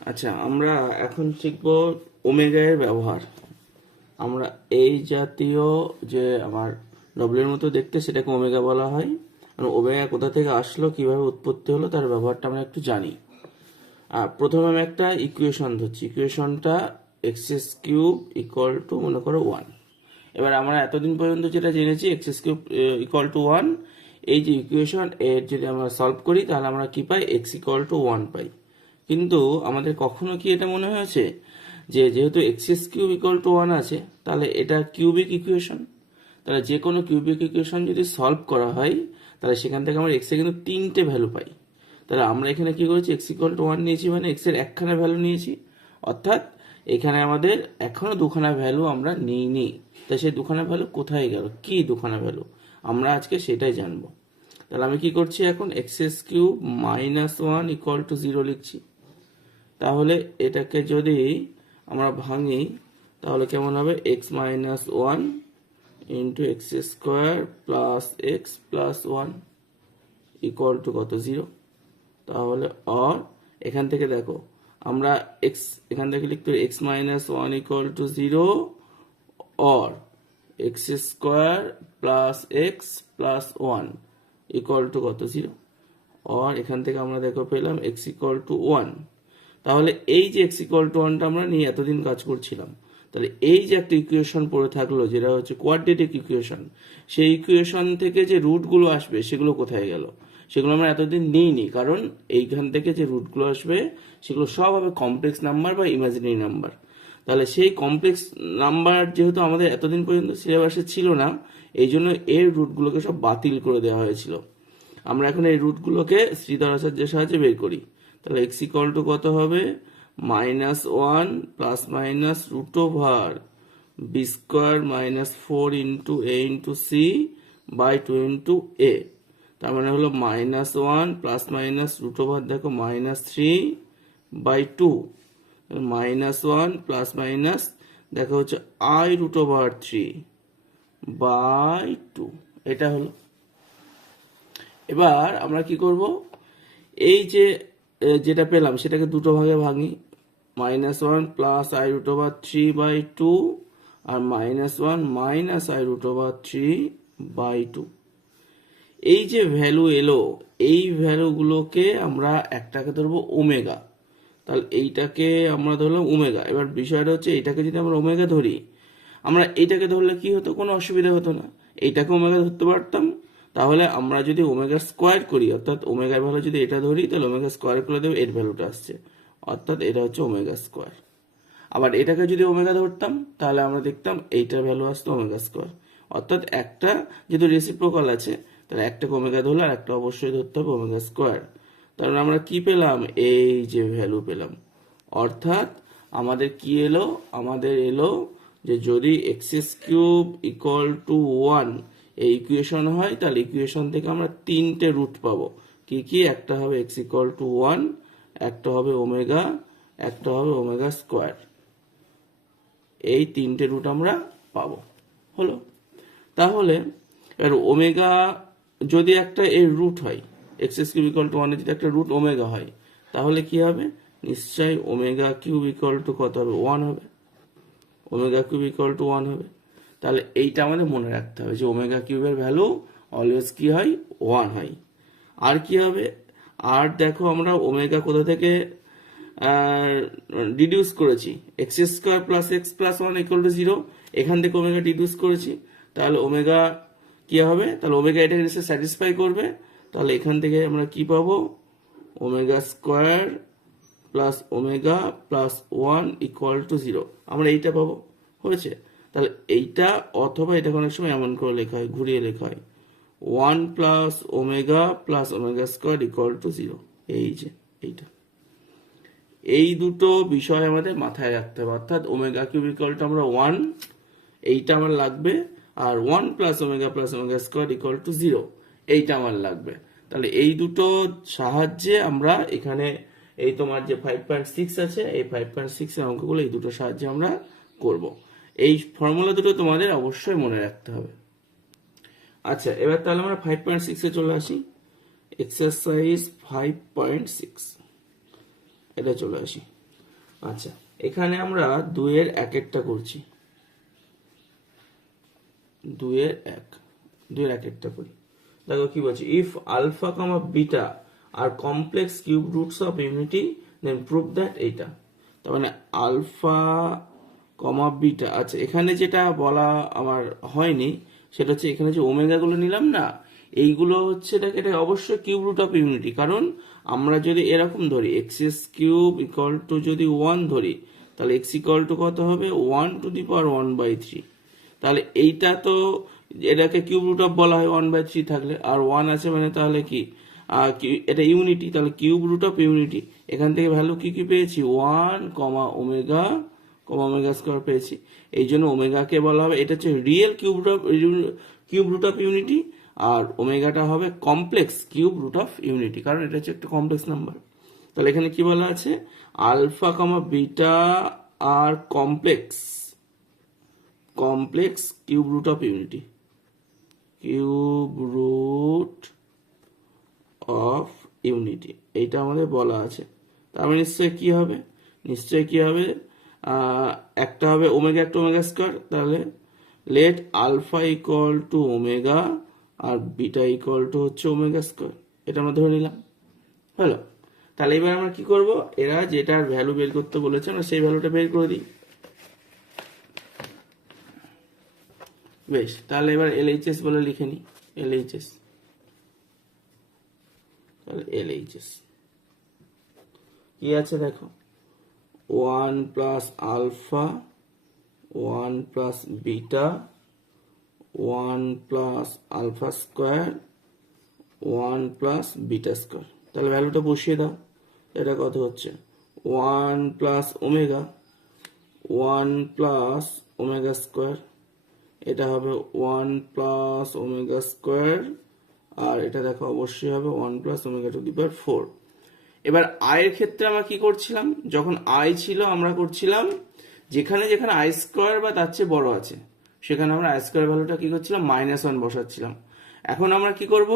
আচ্ছা, আমরা এখন শিখব ওমেগা এর ব্যবহার। আমরা এই জাতীয় যে আমার ডব্লিউ এর মতো দেখতে সেটাকে ওমেগা বলা হয়। আর ওমেগা কোথা থেকে আসলো, কিভাবে উৎপত্তি হলো, তার ব্যবহারটা আমরা একটু জানি। আর প্রথমে আমি একটা ইকুয়েশন ধরছি। ইকুয়েশনটা এক্স কিউব ইকুয়াল টু মনে করো 1। এবার আমরা এতদিন পর্যন্ত যেটা জেনেছি এক্স কিউব ইকুয়াল টু 1, এই যে ইকুয়েশন এর যদি আমরা সলভ করি তাহলে আমরা কি পাই, এক্স ইকুয়াল টু 1 পাই। কিন্তু আমাদের কখনো কি এটা মনে হয়েছে যে যেহেতু এক্স কিউব ইকুয়াল টু 1 আছে, তাহলে এটা কিউবিক ইকুয়েশন। তাহলে যে কোনো কিউবিক ইকুয়েশন যদি সলভ করা হয় তাহলে সেখান থেকে আমরা এক্স এর কিন্তু 3টে ভ্যালু পাই। তাহলে আমরা এখানে কি করেছি, এক্স ইকুয়াল টু 1 নিয়েছি, মানে এক্স এর একখানা ভ্যালু নিয়েছি। অর্থাৎ এখানে আমাদের এখনো দুখানা ভ্যালু আমরা নিইনি। তাই সেই দুখানা ভ্যালু কোথায় গেল, কি দুখানা ভ্যালু, আমরা আজকে সেটাই জানবো। তাহলে আমি কি করছি, এখন x cube minus 1 equal to 0 লিখছি। তাহলে এটাকে যদি আমরা ভাঙি তাহলে কেমন হবে, x minus 1 into x square plus x plus 1 equal to কত, 0। তাহলে অর এখান থেকে দেখো আমরা এক্স এখান থেকে লিখতে পারি x minus 1 equal to 0 or x square plus x plus 1 equal to কত, 0। অর এখান থেকে আমরা দেখো পেলাম এক্স ইকুয়াল টু 1। তাহলে এই যে এক্স ইকুয়াল টু 1টা আমরা নিয়ে এতদিন কাজ করছিলাম, তাহলে এই যে একটা ইকুয়েশন পড়ে থাকলো যেটা হচ্ছে কোয়াড্রেটিক ইকুয়েশন, সেই ইকুয়েশন থেকে যে রুটগুলো আসবে সেগুলো কোথায় গেল, সেগুলো আমরা এতদিন নিইনি। কারণ এইখান থেকে যে রুটগুলো আসবে সেগুলো সব হবে কমপ্লেক্স নাম্বার বা ইমাজিনারি নাম্বার। তাহলে সেই কমপ্লেক্স নাম্বার যেহেতু আমাদের এতদিন পর্যন্ত সিলেবাসে ছিল না, এই জন্য এর রুটগুলোকে সব বাতিল করে দেওয়া হয়েছিল। আমরা এখন এই রুটগুলোকে শ্রীধর আচার্যের সাহায্যে বের করি। তাহলে এক্স ইকুয়াল টু কত হবে, -1 plus minus root over B square minus 4 into A into C by 2 into A. তার মানে হলো -1 প্লাস মাইনাস রুট ওভার দেখো -3 বাই 2, -1 প্লাস মাইনাস দেখো হচ্ছে আই রুট ওভার 3 বাই 2, এটা হলো। এবার আমরা কি করব, এই যে যেটা পেলাম সেটাকে দুটো ভাগে ভাঙি, -1 plus i root over 3 by 2 আর -1 minus i root over 3 by 2। এই যে ভ্যালু এলো, এই ভ্যালুগুলোকে আমরা একটাকে ধরবো ওমেগা। তাহলে এইটাকে আমরা ধরলাম ওমেগা। এবার বিষয়টা হচ্ছে এইটাকে যদি আমরা ওমেগা ধরি, আমরা এইটাকে ধরলে কি হতো, কোনো অসুবিধা হতো না, এইটাকে ওমেগা ধরতে পারতাম। তাহলে আমরা যদি ওমেগা স্কোয়ার করি, অর্থাৎ ওমেগার ভ্যালু যদি এটা ধরি তাহলে ওমেগা স্কোয়ার করে দেবো, এর ভ্যালুটা আসছে, অর্থাৎ এটা হচ্ছে ওমেগা স্কোয়ার। আবার এটাকে যদি ওমেগা ধরতাম তাহলে আমরা দেখতাম এইটার ভ্যালু আসতো ওমেগা স্কোয়ার। অর্থাৎ একটা যেহেতু রেসিপ্রোকাল আছে, তাহলে একটাকে ওমেগা ধরলে আর একটা অবশ্যই ধরতে হবে ওমেগা স্কোয়ার। তাহলে আমরা কি পেলাম, এই যে ভ্যালু পেলাম। অর্থাৎ আমাদের কি এলো, আমাদের এলো যে যদি এক্স কিউব ইকুয়াল টু 1 এই ইকুয়েশন হয়, তাহলে ইকুয়েশন থেকে আমরা 3টে রুট পাবো। কি কি, একটা হবে এক্স ইকুয়াল টু 1, একটা হবে ওমেগা, একটা হবে ওমেগা স্কোয়ার। এই 3টে রুট আমরা পাবো, হলো। তাহলে এবার ওমেগা যদি একটা এর রুট হয়, এক্স কিউব ইকুয়াল টু 1 যদি একটা রুট ওমেগা হয়, তাহলে কি হবে, নিশ্চয়ই ওমেগা কিউব ইকুয়াল টু কত হবে, 1 হবে। ওমেগা কিউব ইকুয়াল টু 1 হবে। তাহলে এইটা আমাদের মনে রাখতে হবে যে ওমেগা কিউবের ভ্যালু অলওয়েজ কি হয়, 1 হয়। আর কি হবে, আর দেখো আমরা ওমেগা কোথা থেকে ডিডিউস করেছি, x square plus x plus 1 equal to 0, এখান থেকে ওমেগা ডিডিউস করেছি। তাহলে ওমেগা কি হবে, তাহলে ওমেগা এটাকে নিশ্চয়ই স্যাটিসফাই করবে। তাহলে এখান থেকে আমরা কি পাবো, omega square plus omega plus 1 equal to 0, আমরা এইটা পাবো, হয়েছে। তাহলে এইটা, অথবা এটাকে অনেক সময় এমন করে লেখা হয়, ঘুরিয়ে লেখা হয় 1 plus omega square equal to 0, এই যে এইটা। এই দুটো বিষয় আমাদের মাথায় রাখতে হবে, অর্থাৎ ওমেগা কিউব ইকুয়াল টু আমরা 1, এইটা আমার লাগবে, আর 1 plus omega square equal to 0, এইটা আমার লাগবে। তাহলে এই দুটো সাহায্যে আমরা এখানে এই তোমার যে 5.6 আছে, এই 5.6 এর অঙ্কগুলো এই দুটো সাহায্যে আমরা করব। এই ফর্মুলা দুটো তোমাদের অবশ্যই মনে রাখতে হবে। আচ্ছা, এবার তাহলে আমরা 5.6 এ চলে আসি। এক্সারসাইজ 5.6 এটা চলে আসি। আচ্ছা, এখানে আমরা 2-এর 1-একটা করছি, 2-এর 1-একটা করি। দেখো কি বলছি, if alpha comma beta are complex cube roots of unity then prove that এইটা। তার মানে আলফা কমা বিটা, আচ্ছা এখানে যেটা বলা আমার হয়নি সেটা হচ্ছে এখানে যে ওমেগা গুলো নিলাম না, এইগুলো হচ্ছে এটা অবশ্যই কিউব রুট অফ ইউনিটি। কারণ আমরা যদি এরকম ধরি এক্স কিউব ইকুয়াল টু যদি 1 ধরি, তাহলে এক্স ইকুয়াল টু কত হবে 1^1/3। তাহলে এইটা তো এটাকে কিউব রুট অফ বলা হয় 1/3 থাকলে, আর 1 আছে মানে তাহলে কি এটা ইউনিটি, তাহলে কিউব রুট অফ ইউনিটি। এখান থেকে ভ্যালু কি কি পেয়েছি 1, ওমেগা স্কোয়ার পেয়েছি। এই জন্য ওমেগাকে বলা হবে, এটা হচ্ছে real cube root of unity, আর ওমেগাটা হবে complex cube root of unity, কারণ এটা হচ্ছে একটা কমপ্লেক্স নাম্বার। তাহলে এখানে কি বলা আছে, alpha beta are complex cube root of unity, এইটা আমাদের বলা আছে। তার মানে নিশ্চয়ই কি হবে একটা হবে ওমেগা একটা ওমেগা স্কোয়ার। তাহলে let alpha equal to omega আর বিটা ইকুয়াল টু হচ্ছে ওমেগা স্কোয়ার, এটা আমরা ধরে নিলাম। হলো, তাহলে এবার আমরা কি করব, এরা যেটার ভ্যালু বের করতে বলেছে আমরা সেই ভ্যালুটা বের করে দিই। বেশ, তাহলে এবার এলএইচএস বলে লিখে নি, এলএইচএস। তাহলে এলএইচএস কি আছে দেখো, 1 plus alpha, 1 plus beta, 1 plus alpha square, 1 plus beta square. তাহলে ভ্যালুটা বসিয়ে দাও, এটা কত হচ্ছে 1 plus omega, 1 plus omega square, এটা হবে 1 প্লাস ওমেগা স্কোয়ার, আর এটা দেখো অবশ্যই হবে 1 প্লাস ওমেগা টু দি পাওয়ার 4। এবার আয়ের ক্ষেত্রে আমরা কি করছিলাম, যখন আই ছিল আমরা করছিলাম যেখানে যেখানে আই স্কোয়ার বা তার চেয়ে বড় আছে সেখানে আমরা আই স্কোয়ার ভ্যালুটা কি করছিলাম -1 বসাচ্ছিলাম। এখন আমরা কি করব,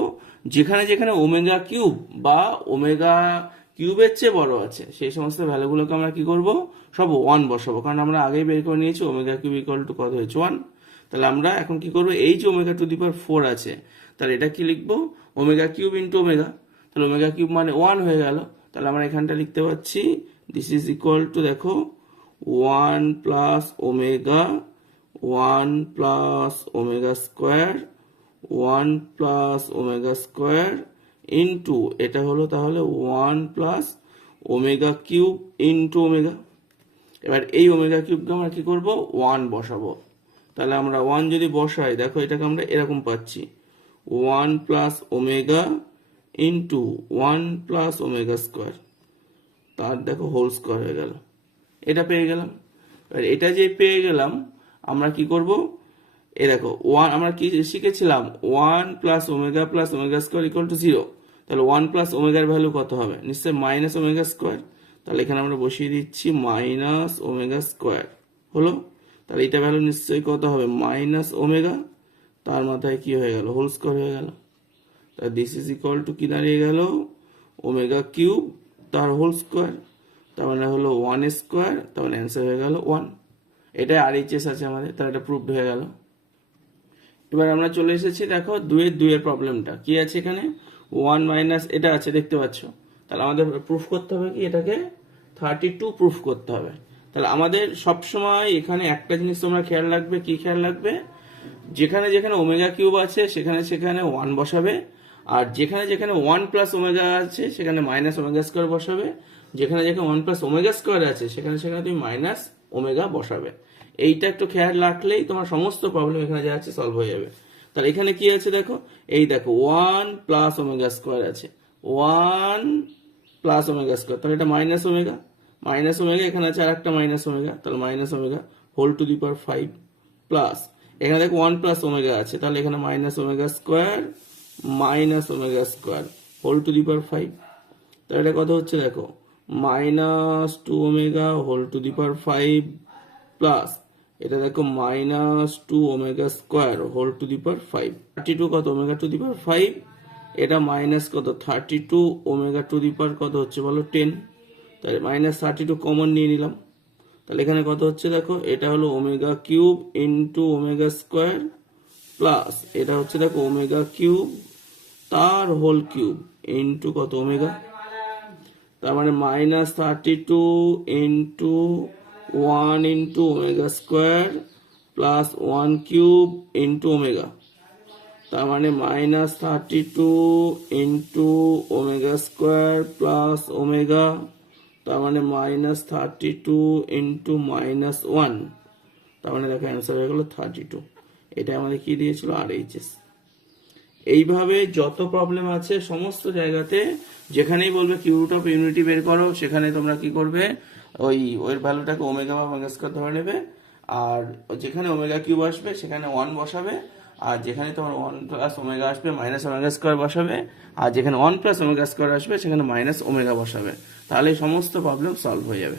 যেখানে যেখানে ওমেগা কিউব বা ওমেগা কিউবের চেয়ে বড় আছে সেই সমস্ত ভ্যালুগুলোকে আমরা কি করব, সব 1 বসাবো, কারণ আমরা আগেই বের করে নিয়েছি ওমেগা কিউব ইকুয়াল টু কত হয়েছে 1। তাহলে আমরা এখন কি করব, এই যে ওমেগা টু দি পাওয়ার 4 আছে, তাহলে এটা কি লিখবো ওমেগা কিউব ইন্টু ওমেগা, তাহলে ওমেগা কিউব মানে 1 হয়ে গেল। তাহলে আমরা এখানটা লিখতে পাচ্ছি দিস ইজ ইকুয়াল টু দেখো 1 plus omega, 1 plus omega square, 1 plus omega square into এটা হলো তাহলে 1 plus omega cube into omega. এবার এই ওমেগা কিউবকে আমরা কি করব 1 বসাবো। তাহলে আমরা 1 যদি বসাই দেখো এটাকে আমরা এরকম পাচ্ছি 1 plus omega into 1 plus omega square, তার দেখো হোল স্কোয়ার হয়ে গেল, এটা পেয়ে গেলাম। এটা যে পেয়ে গেলাম আমরা কি করব, এই দেখো 1 আমরা কি শিখেছিলাম 1 plus omega square equal to 0। তাহলে 1 প্লাস ওমেগার ভ্যালু কত হবে, নিশ্চয়ই মাইনাস ওমেগা স্কোয়ার। তাহলে এখানে আমরা বসিয়ে দিচ্ছি মাইনাস ওমেগা স্কোয়ার হলো। তাহলে এটা ভ্যালু নিশ্চয়ই কত হবে মাইনাস ওমেগা, তার মাথায় কি হয়ে গেল হোল স্কোয়ার হয়ে গেল। তাহলে দিস ইজ ইকুয়াল টু কি দাঁড়িয়ে গেল ওমেগা কিউব তার হোল স্কোয়ার, তার মানে হলো 1 স্কোয়ার, তার মানে অ্যান্সার হয়ে গেল 1। এটা আরএইচএস আছে আমাদের, তাহলে এটা প্রুভড হয়ে গেল। এবার আমরা চলে এসেছি দেখো 2-এর প্রবলেমটা কি আছে, এখানে 1 মাইনাস এটা আছে দেখতে পাচ্ছ। তাহলে আমাদের প্রুফ করতে হবে কি, এটাকে 32 প্রুফ করতে হবে। তাহলে আমাদের সবসময় এখানে একটা জিনিস তোমরা খেয়াল রাখবে, কি খেয়াল রাখবে, যেখানে যেখানে ওমেগা কিউব আছে সেখানে সেখানে 1 বসাবে, আর যেখানে যেখানে 1 প্লাস ওমেগা আছে সেখানে মাইনাস ওমেগা স্কোয়ার বসাবে, যেখানে যেখানে 1 প্লাস ওমেগা স্কোয়ার আছে সেখানে সেখানে তুমি মাইনাস ওমেগা বসাবে। এইটা একটু খেয়াল রাখলেই তোমার সমস্ত প্রবলেম এখানে যা আছে সলভ হয়ে যাবে। তাহলে এখানে কি আছে দেখো, এই দেখো 1 প্লাস ওমেগা স্কোয়ার আছে, 1 প্লাস ওমেগা স্কোয়ার, তাহলে এটা মাইনাস ওমেগা, এখানে আছে আর একটা মাইনাস ওমেগা, তাহলে minus omega whole to the power 5 plus এখানে দেখো 1 প্লাস ওমেগা আছে, তাহলে এখানে minus omega square whole to the power 5। তাহলে এটা কত হচ্ছে দেখো minus 2 omega whole to the power 5 plus এটা দেখো minus 2 omega square whole to the power 5। 32 কত ওমেগা টু দি পাওয়ার 5, এটা মাইনাস কত 32 ওমেগা টু দি পাওয়ার কত হচ্ছে বলো 10। তাহলে -32 কমন নিয়ে নিলাম, তাহলে এখানে কত হচ্ছে দেখো, এটা হলো omega cube into omega square plus এটা হচ্ছে দেখো ওমেগা কিউব তার হোল কিউব ইন্টু কত ওমেগা, তার মানে -32 into 1 into omega square plus 1 cube into omega, তার মানে -32 into omega square plus omega, তার মানে -32 ইন্টু -1, তার মানে দেখো অ্যান্সার হয়ে গেল 32। এটা আমাদের কি দিয়েছিল, RHS। এইভাবে যত প্রবলেম আছে সমস্ত জায়গাতে যেখানেই বলবে কিউ রুট অফ ইউনিটি বের করো, সেখানে তোমরা কি করবে, ওই ভ্যালুটাকে ওমেগা বা ওমেগা স্কয়ার ধরে নেবে, আর যেখানে ওমেগা কিউব আসবে সেখানে 1 বসাবে, আর যেখানে তোমার 1 প্লাস ওমেগা আসবে মাইনাস ওমেগা স্কয়ার বসাবে, আর যেখানে 1 প্লাস ওমেগা স্কয়ার আসবে সেখানে মাইনাস ওমেগা বসাবে, তাহলে সমস্ত প্রবলেম সলভ হয়ে যাবে।